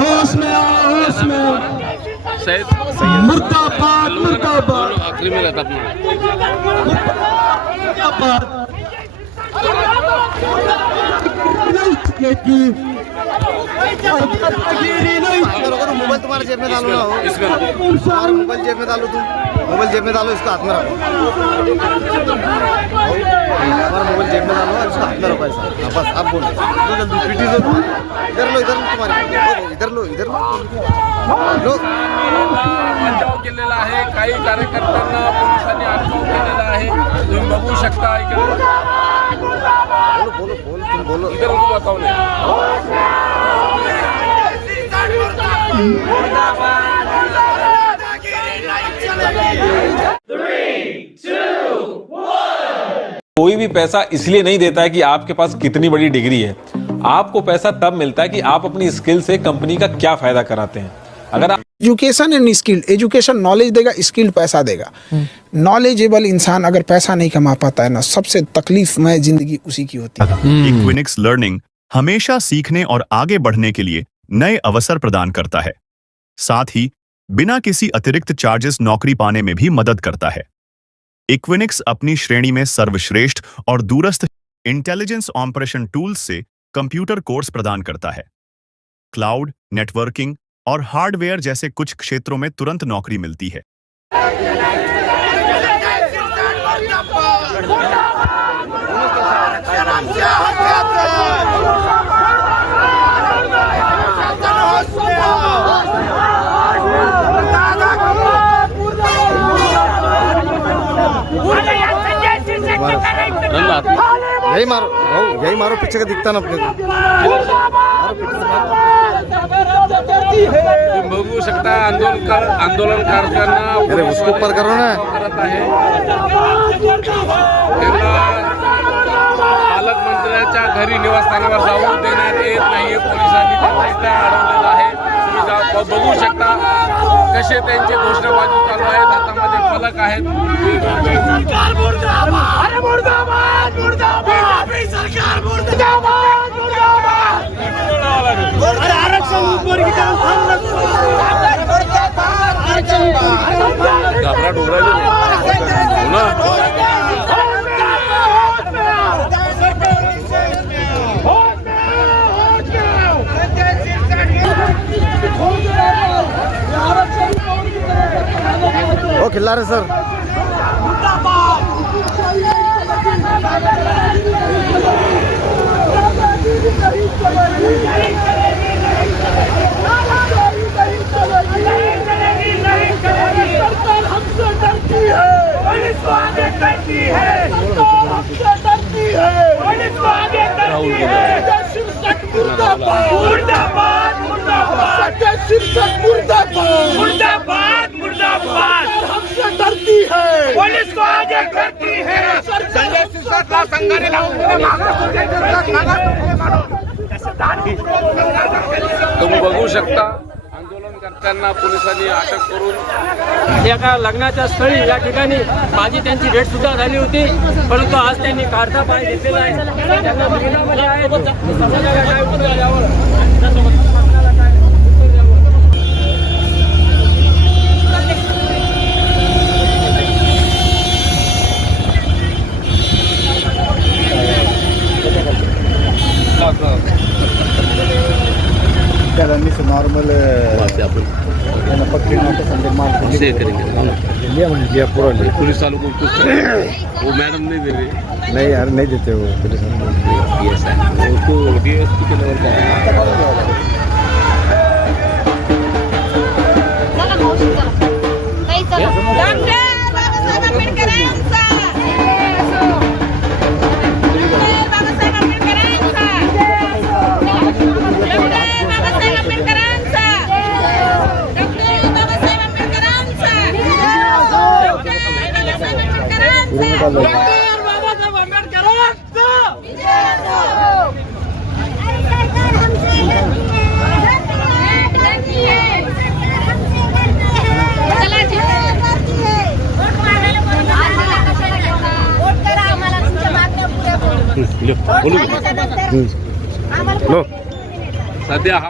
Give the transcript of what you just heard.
होश में आओ, होश में आओ। मुर्दाबाद मुर्दाबाद आखिरी में रहता मोबाइल तुम्हारे जेब में डालो ना हो, तुम्हारा मोबाइल जेब में डालो, तुम मोबाइल जेब में डालो, इसको हाथ में रखो, हमारा मोबाइल जेब में डालो और इसको हाथ में रखो ऐसा। हाँ बस आप बोलो जल्दी, पीटी दो, इधर लो, इधर लो, तुम्हारे इधर लो, इधर लो। बचाव केलेला आहे, काही कार्यकर्त्यांना पोलिसांनी अटकाव केलेला आहे, तुम्ही बघू शकता. बोलो बोलो बोलो, तुम बोलो. इधर उनको बताओ कोई भी पैसा इसलिए नहीं देता है कि आपके पास कितनी बड़ी डिग्री है. आपको पैसा तब मिलता है कि आप अपनी स्किल से कंपनी का क्या फायदा कराते हैं. अगर आप education end skill, education knowledge देगा, स्किल पैसा देगा. नॉलेजेबल इंसान अगर पैसा नहीं कमा पाता है ना, सबसे तकलीफमय जिंदगी उसी की होती है. इक्विनिक्स लर्निंग हमेशा सीखने और आगे बढ़ने के लिए नए अवसर प्रदान करता है. साथ ही बिना किसी अतिरिक्त चार्जेस नौकरी पाने में भी मदद करता है. इक्विनिक्स अपनी श्रेणी में सर्वश्रेष्ठ और दूरस्थ इंटेलिजेंस ऑपरेशन टूल्स से कंप्यूटर कोर्स प्रदान करता है. क्लाउड, नेटवर्किंग और हार्डवेयर जैसे कुछ क्षेत्रों में तुरंत नौकरी मिलती है. यही मारो भाऊ, यही मारो, पीछे का दिखता ना अपने को. तुम्ही बघू शकता आंदोलनकारकांना अरे उसको ऊपर करो ना. करत आहे. त्यांना पालकमंत्र्याच्या घरी निवासस्थानावर जाऊ देण्यात येत नाहीये. पोलिसांनी त्यांना इथे अडवलेलं आहे. तुम्ही बघू शकता कसे त्यांचे घोषणाबाजी चालू आहेत. हातामध्ये फलक आहेत. सरकार मुर्दाबाद, अरे मुर्दाबाद मुर्दाबाद, सरकार मुर्दाबाद मुर्दाबाद. अरे आरक्षण ऊपर की तरफ घाबरा डोंगराले ओ खिल्ला रहे सर. सरकार हमसे डरती है, पुलिस को आगे करती है. सरकार हमसे डरती है, पुलिस को आगे करती है. शीर्षक मुर्दाबाद मुर्दाबाद मुर्दाबाद, शीर्षक मुर्दाबाद मुर्दाबाद मुर्दाबाद. हमसे डरती है, पुलिस को आगे करती है. संजय सिरसाटला संघाने लावून तुम्ही बघू शकता आंदोलनकर्त्यांना पोलिसांनी अटक करून एका लग्नाच्या स्थळी या ठिकाणी माझी त्यांची भेट सुद्धा झाली होती, परंतु आज त्यांनी काढता पाय घेतलेला आहे. त्यांना महिलामध्ये आहे समाजाला काय उत्तर द्यावं, समाजाला काय उत्तर द्यावं. नॉर्मल पुलिस वालों को कुछ वो मैडम नहीं दे रही. नहीं यार, नहीं देते वो पुलिस. उसको डीएसपी के लेवल का लो सध्या